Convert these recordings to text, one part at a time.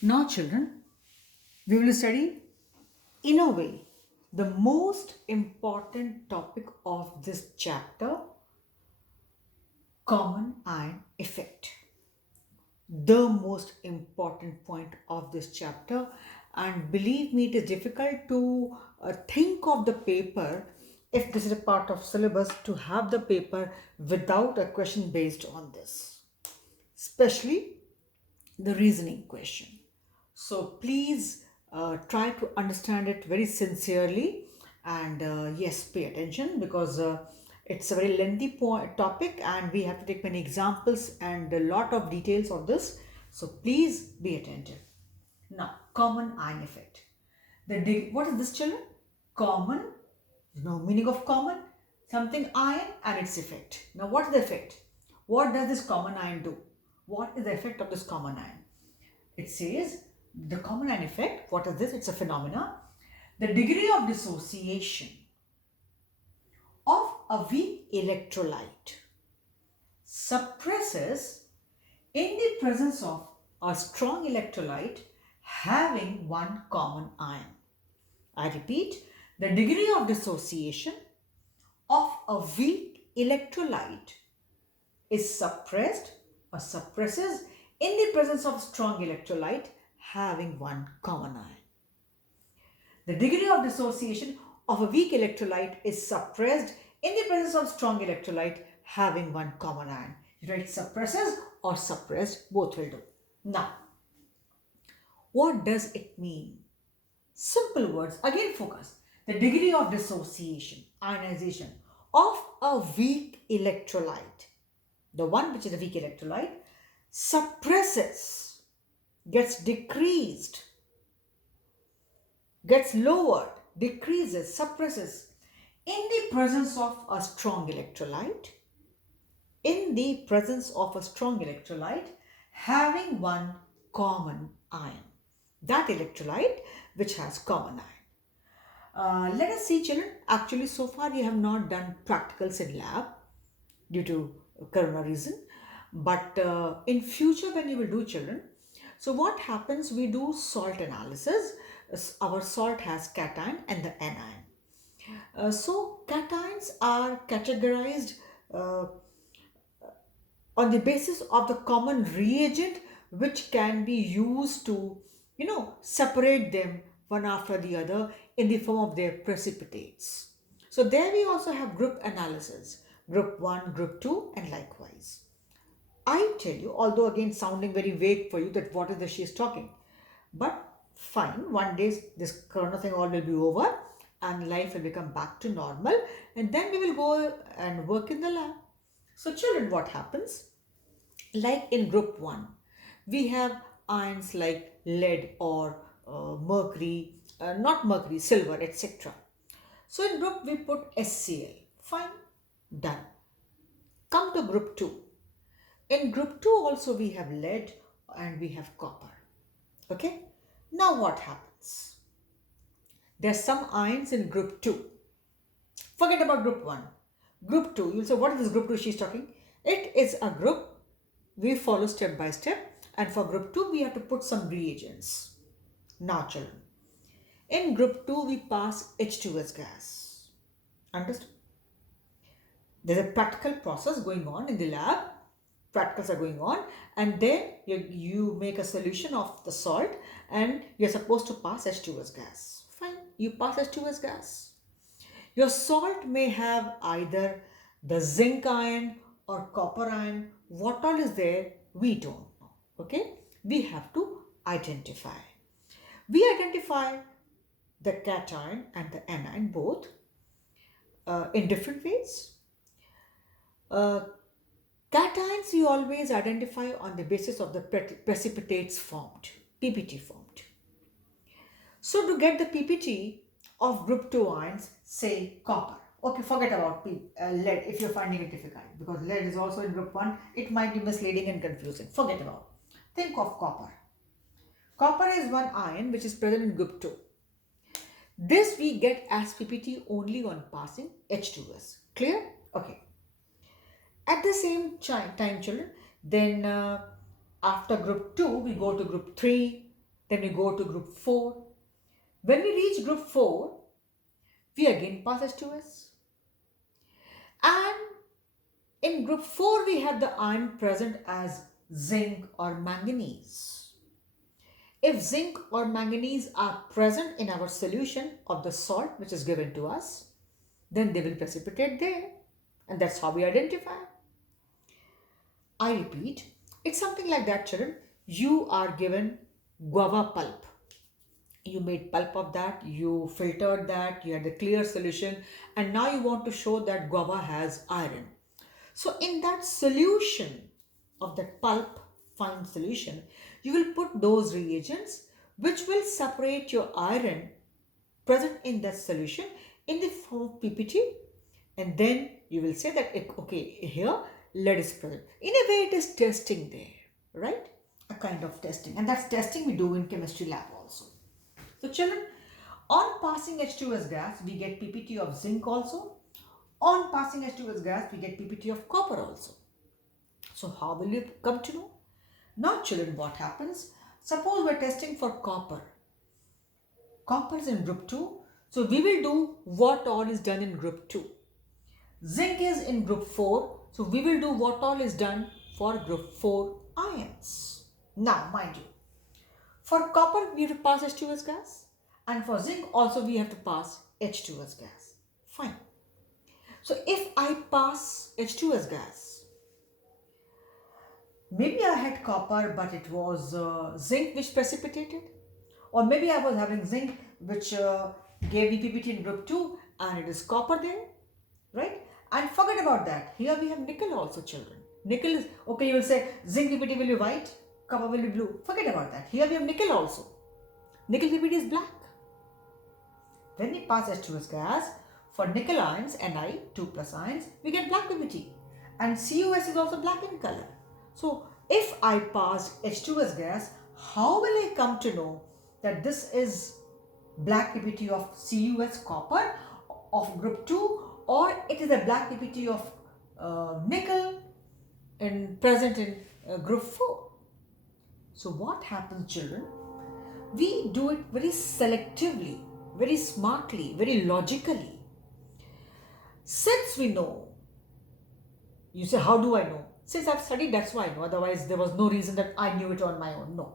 Now, children, we will study, in a way, the most important topic of this chapter, common ion effect. The most important point of this chapter, and believe me, it is difficult to think of the paper, if this is a part of syllabus, to have the paper without a question based on this, especially the reasoning question. So please try to understand it very sincerely, and yes, pay attention, because it's a very lengthy topic and we have to take many examples and a lot of details of this. So please be attentive. Now, common ion effect. What is this, children? Common, meaning of common, something ion and its effect. Now, what is the effect? What does this common ion do? What is the effect of this common ion? It says the common ion effect. What is this? It's a phenomena. The degree of dissociation of a weak electrolyte suppresses in the presence of a strong electrolyte having one common ion. I repeat, the degree of dissociation of a weak electrolyte is suppressed or suppresses in the presence of strong electrolyte having one common ion. The degree of dissociation of a weak electrolyte is suppressed in the presence of strong electrolyte having one common ion. You write suppresses or suppressed, both will do. Now, what does it mean? Simple words, again focus. The degree of dissociation, ionization of a weak electrolyte, the one which is a weak electrolyte, suppresses, gets decreased, gets lowered, decreases, suppresses in the presence of a strong electrolyte, in the presence of a strong electrolyte having one common ion. That electrolyte which has common ion. Let us see, children. Actually, so far you have not done practicals in lab due to corona reason, but in future when you will do, children, so what happens, we do salt analysis. Our salt has cation and the anion. So cations are categorized uh, on the basis of the common reagent which can be used to, separate them one after the other in the form of their precipitates. So there we also have group analysis, group 1, group 2, and likewise. I tell you, although again sounding very vague for you, that what is the she is talking, but fine, one day this corona thing all will be over and life will become back to normal, and then we will go and work in the lab. So children, what happens? Like in group 1, we have ions like lead or mercury, not mercury, silver, etc. So in group we put HCl. Fine, done. Come to group 2. In group 2 also we have lead and we have copper. Okay. Now what happens? There's some ions in group 2. Forget about group 1. Group 2, you'll say, what is this group 2 she's talking? It is a group we follow step by step, and for group 2 we have to put some reagents. Now children, in group 2 we pass H2S gas. Understood? There's a practical process going on in the lab. Practicals are going on, and then you make a solution of the salt and you're supposed to pass H2S gas. Fine, you pass H2S gas. Your salt may have either the zinc ion or copper ion. What all is there, we don't know. Okay, we have to identify. We identify the cation and the anion both in different ways. Uh, Cations you always identify on the basis of the precipitates formed, PPT formed. So to get the PPT of group 2 ions, say copper. Okay, forget about lead if you're finding it difficult, because lead is also in group 1. It might be misleading and confusing. Forget about. Think of copper. Copper is one ion which is present in group 2. This we get as PPT only on passing H2S. Clear? Okay. At the same time, children, then after group 2, we go to group 3, Then we go to group 4. When we reach group 4, we again pass H2S. And in group 4, we have the ion present as zinc or manganese. If zinc or manganese are present in our solution of the salt which is given to us, then they will precipitate there. And that's how we identify. I repeat, it's something like that, children. You are given guava pulp. You made pulp of that, you filtered that, you had a clear solution, and now you want to show that guava has iron. So in that solution of that pulp, fine solution, you will put those reagents which will separate your iron present in that solution in the form of PPT, and then you will say that, okay, here lead is present. In a way, it is testing there, right? A kind of testing, and that's testing we do in chemistry lab also. So children, on passing H2S gas, we get PPT of zinc also. On passing H2S gas, we get PPT of copper also. So how will you come to know? Now children, what happens? Suppose we're testing for copper. Copper is in group 2. So we will do what all is done in group 2. Zinc is in group 4. So we will do what all is done for group 4 ions. Now mind you, for copper we have to pass H2S gas, and for zinc also we have to pass H2S gas. Fine. So if I pass H2S gas, maybe I had copper but it was zinc which precipitated, or maybe I was having zinc which gave me PPT in group 2 and it is copper there, right? And forget about that. Here we have nickel also, children. Nickel is, okay, you will say zinc PPT will be white, copper will be blue. Forget about that. Here we have nickel also. Nickel PPT is black. When we pass H2S gas, for nickel ions, Ni, 2 plus ions, we get black PPT. And CuS is also black in color. So if I passed H2S gas, how will I come to know that this is black PPT of CuS copper of group 2, or it is a black PPT of nickel present in group 4? So what happens, children? We do it very selectively, very smartly, very logically. Since we know, you say, how do I know? Since I've studied, that's why I know. Otherwise, there was no reason that I knew it on my own. No.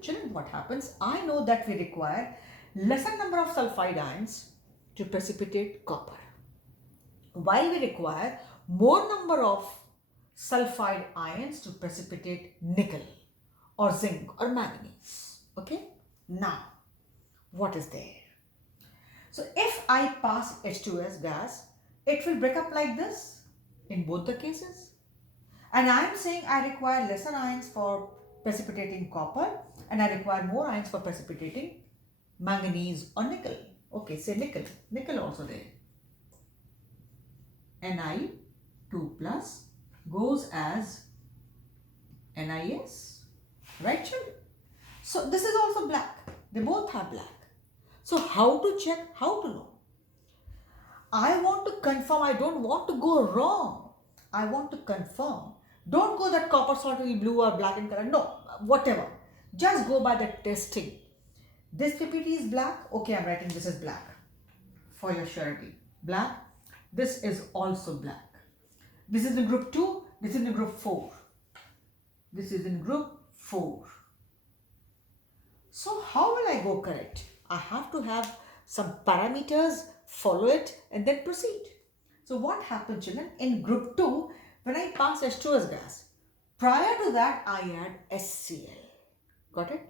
Children, what happens? I know that we require lesser number of sulfide ions to precipitate copper, while we require more number of sulfide ions to precipitate nickel or zinc or manganese. Okay? Now, what is there? So if I pass H2S gas, it will break up like this in both the cases. And I am saying I require lesser ions for precipitating copper and I require more ions for precipitating manganese or nickel. Okay, say nickel. Nickel also there. Ni 2 plus goes as NiS. Right, children? So this is also black. They both are black. So how to check? How to know? I want to confirm. I don't want to go wrong. I want to confirm. Don't go that copper salt will be blue or black in color. No, whatever. Just go by the testing. This PPT is black. Okay, I'm writing this is black for your surety. Black. This is also black. This is in group 2. This is in group 4. This is in group 4. So how will I go correct? I have to have some parameters, follow it, and then proceed. So what happens, children? In group 2, when I pass H2S gas, prior to that I add HCl. Got it?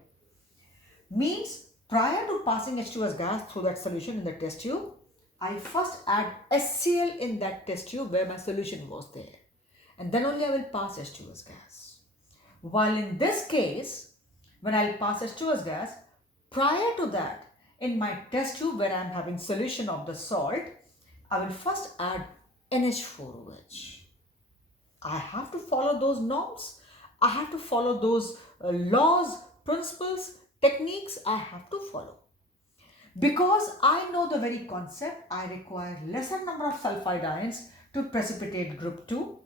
Means prior to passing H2S gas through that solution in the test tube, I first add HCl in that test tube where my solution was there. And then only I will pass H2S gas. While in this case, when I'll pass H2S gas, prior to that, in my test tube where I am having solution of the salt, I will first add NH4OH. I have to follow those norms. I have to follow those laws, principles, techniques I have to follow. Because I know the very concept, I require lesser number of sulfide ions to precipitate group 2,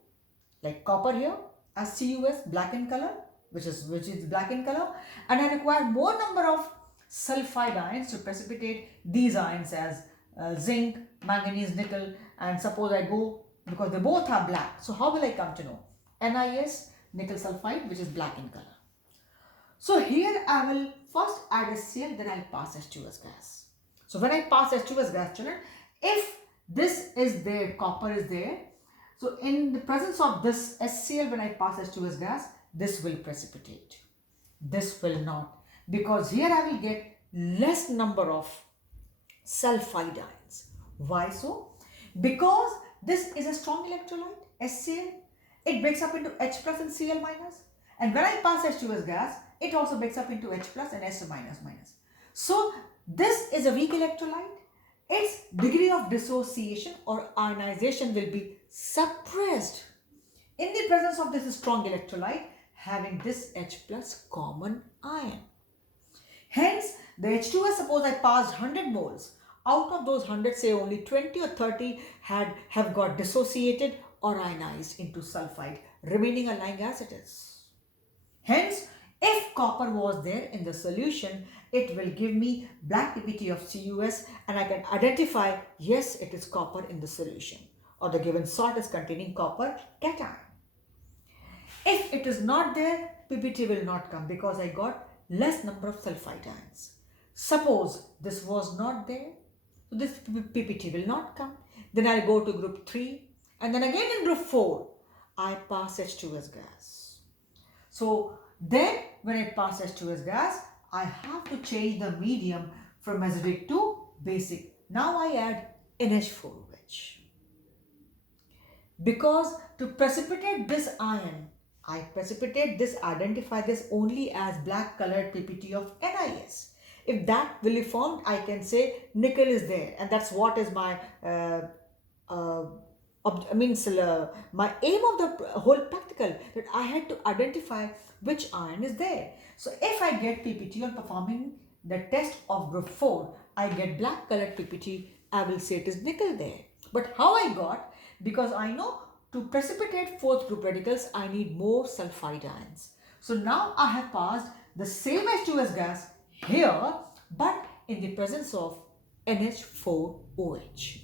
like copper here as CuS, black in color, which is black in color, and I require more number of sulfide ions to precipitate these ions as zinc, manganese, nickel, and suppose I go, because they both are black. So how will I come to know? NiS, nickel sulfide, which is black in color. So here I will first add HCl, then I'll pass H2S gas. So when I pass H2S gas, children, if this is there, copper is there, so in the presence of this HCl, when I pass H2S gas, this will precipitate. This will not, because here I will get less number of sulfide ions. Why so? Because this is a strong electrolyte, HCl. It breaks up into H plus and Cl minus. And when I pass H2S gas, it also breaks up into H plus and S minus minus. So this is a weak electrolyte. Its degree of dissociation or ionization will be suppressed in the presence of this strong electrolyte having this H plus common ion. Hence, the H2S, suppose I passed 100 moles. Out of those 100, say only 20 or 30 have got dissociated or ionized into sulfide, remaining a lying as it is. Hence, if copper was there in the solution, it will give me black PPT of CuS, and I can identify, yes, it is copper in the solution, or the given salt is containing copper cation. If it is not there, PPT will not come because I got less number of sulfide ions. Suppose this was not there, so this PPT will not come. Then I'll go to group 3, and then again in group 4, I pass H2S gas. So then when I pass H2S gas, I have to change the medium from acidic to basic. Now I add NH4OH. Because to precipitate this ion, I identify this only as black colored PPT of NiS. If that will be formed, I can say nickel is there, and that's what is my my aim of the whole practical, that I had to identify which ion is there. So if I get PPT on performing the test of group 4, I get black colored PPT, I will say it is nickel there. But how I got? Because I know to precipitate fourth group radicals, I need more sulfide ions. So now I have passed the same H2S gas here, but in the presence of NH4OH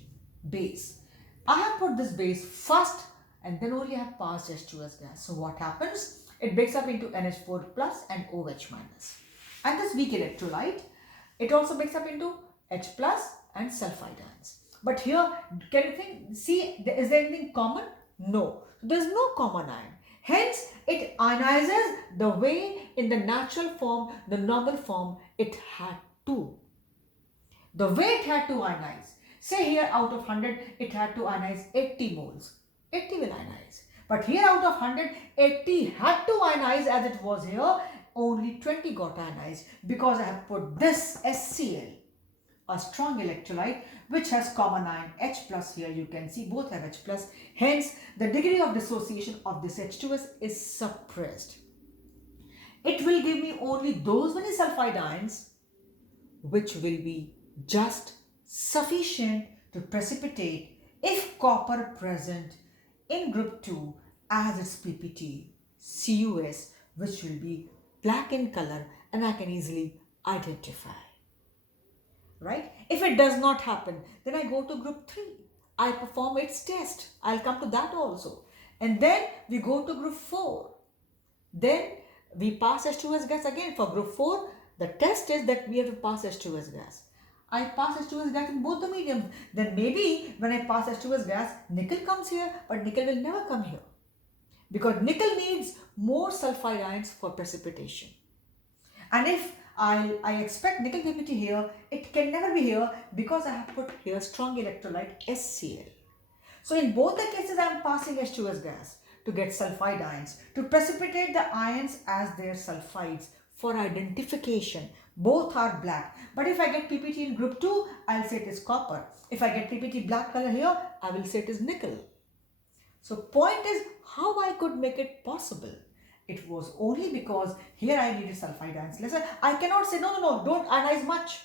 base. I have put this base first, and then only I have passed H2S gas. So what happens? It breaks up into NH4 plus and OH minus. And this weak electrolyte, it also breaks up into H plus and sulfide ions. But here, can you see, is there anything common? No. There is no common ion. Hence, it ionizes the way in the natural form, the normal form, it had to. The way it had to ionize. Say here out of 100, it had to ionize 80 moles. 80 will ionize. But here out of 100, 80 had to ionize as it was here. Only 20 got ionized because I have put this HCl, a strong electrolyte, which has common ion H plus here. You can see both have H plus. Hence, the degree of dissociation of this H2S is suppressed. It will give me only those many sulfide ions which will be just sufficient to precipitate if copper present in group 2 as its PPT, CuS, which will be black in color and I can easily identify. Right? If it does not happen, then I go to group 3. I perform its test. I'll come to that also. And then we go to group 4. Then we pass H2S gas again. For group 4, the test is that we have to pass H2S gas. I pass H2S gas in both the mediums. Then maybe when I pass H2S gas, nickel comes here, but nickel will never come here. Because nickel needs more sulfide ions for precipitation. And if I expect nickel PPT here, it can never be here because I have put here strong electrolyte HCl. So in both the cases, I am passing H2S gas to get sulfide ions, to precipitate the ions as their sulfides for identification. Both are black. But if I get PPT in group 2, I'll say it is copper. If I get PPT black color here, I will say it is nickel. So point is how I could make it possible. It was only because here I needed sulfide ions. Listen, I cannot say, no, don't ionize much.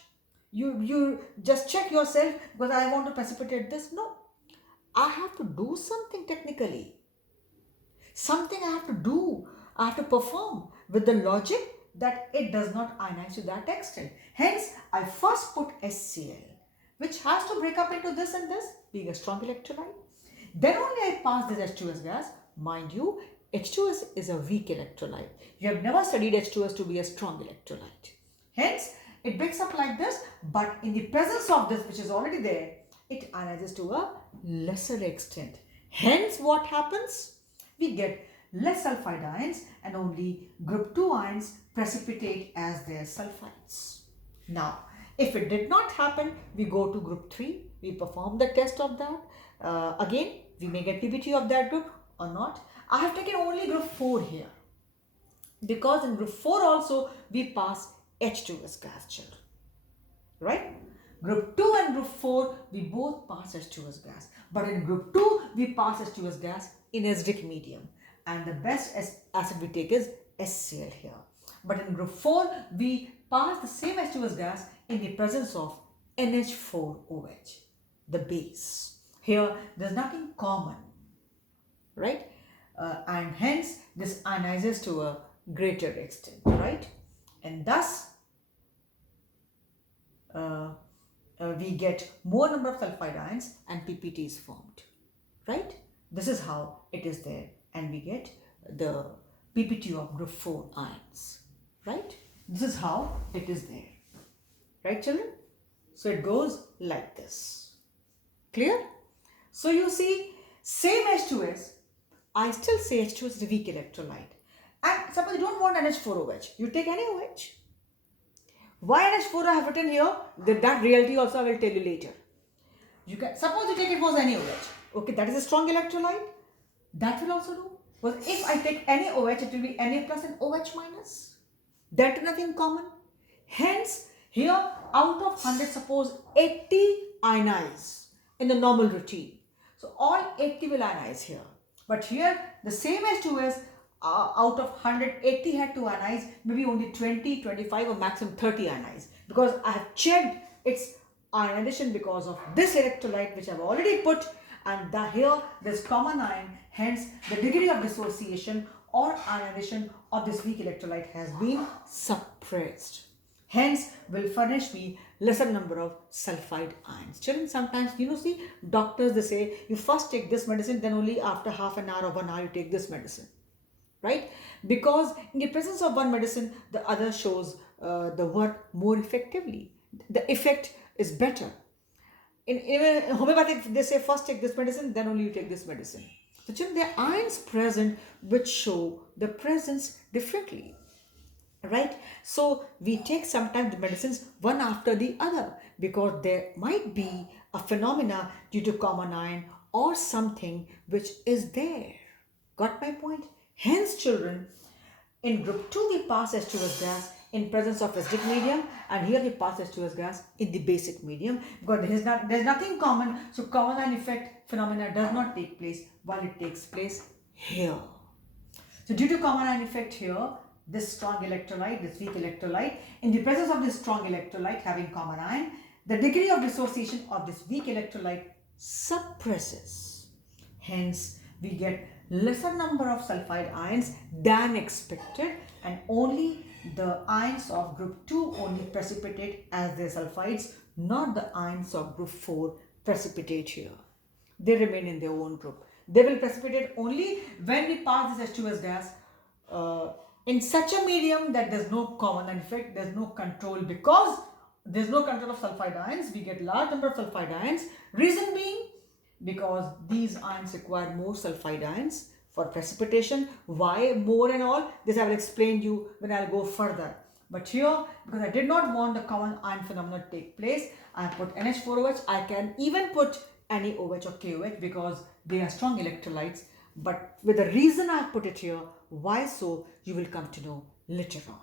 You just check yourself because I want to precipitate this. No, I have to do something technically. Something I have to do. I have to perform. with the logic that it does not ionize to that extent. Hence, I first put HCl, which has to break up into this and this, being a strong electrolyte. Then only I pass this H2S gas. Mind you, H2S is a weak electrolyte. You have never studied H2S to be a strong electrolyte. Hence, it breaks up like this, but in the presence of this, which is already there, it ionizes to a lesser extent. Hence, what happens? We get less sulfide ions and only group 2 ions precipitate as their sulfides. Now, if it did not happen, we go to group 3. We perform the test of that. Again, we may get PBT of that group or not. I have taken only group 4 here, because in group 4 also we pass H2S gas, children. Right? Group 2 and group 4 we both pass H2S gas. But in group 2 we pass H2S gas in acidic medium. And the best acid we take is HCl here. But in group 4 we pass the same H2S gas in the presence of NH4OH, the base. Here there is nothing common, right? And hence this ionizes to a greater extent, right? And thus we get more number of sulfide ions and PPT is formed, right? This is how it is there, and we get the PPT of group 4 ions, right? This is how it is there, right, children? So it goes like this. Clear? So you see, same H2S, I still say H2S is a weak electrolyte. And suppose you don't want NH4OH, you take any OH. Why NH4 I have written here? That reality also I will tell you later. You can suppose you take it was any OH. Okay, that is a strong electrolyte. That will also do. Because if I take any OH, it will be Na plus and OH minus. That is nothing common. Hence, here out of 100, suppose 80 ionize in the normal routine. So all 80 will ionize here. But here the same H2S out of 180 had to ionize, maybe only 20, 25 or maximum 30 ionize. Because I have checked its ionization because of this electrolyte which I have already put, and here this common ion, hence the degree of dissociation or ionization of this weak electrolyte has been suppressed. Hence will furnish me lesser number of sulfide ions. Children, sometimes see doctors, they say you first take this medicine, then only after half an hour or 1 hour you take this medicine, right? Because in the presence of one medicine, the other shows the work more effectively. The effect is better. In homeopathic, they say first take this medicine, then only you take this medicine. So children, there are ions present which show the presence differently. Right? So we take sometimes the medicines one after the other because there might be a phenomena due to common ion or something which is there. Got my point? Hence, children, in group 2 we pass H2S gas in presence of acidic medium, and here we pass H2S gas in the basic medium because there is nothing common. So common ion effect phenomena does not take place while it takes place here. So due to common ion effect here, this strong electrolyte, this weak electrolyte, in the presence of this strong electrolyte having common ion, the degree of dissociation of this weak electrolyte suppresses. Hence, we get lesser number of sulfide ions than expected, and only the ions of group 2 only precipitate as their sulfides, not the ions of group 4 precipitate here. They remain in their own group. They will precipitate only when we pass this H2S gas in such a medium that there's no common ion effect, there's no control. Because there's no control of sulfide ions, we get large number of sulfide ions. Reason being, because these ions require more sulfide ions for precipitation. Why more and all? This I will explain you when I'll go further. But here, because I did not want the common ion phenomena to take place, I put NH4OH. I can even put any OH or KOH because they are strong electrolytes. But with the reason I put it here, why so, you will come to know later on.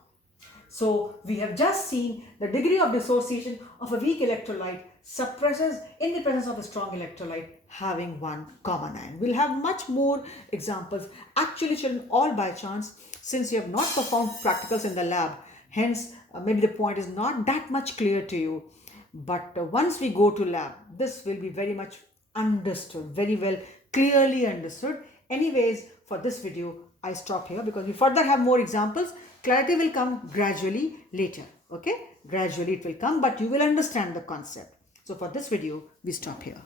So we have just seen the degree of dissociation of a weak electrolyte suppresses in the presence of a strong electrolyte having one common ion. We'll have much more examples. Actually, children, all by chance, since you have not performed practicals in the lab, hence maybe the point is not that much clear to you. But once we go to lab, this will be very much understood, very well, clearly understood. Anyways, for this video, I stop here because we further have more examples. Clarity will come gradually later. Okay, gradually it will come, but you will understand the concept. So for this video, we stop here.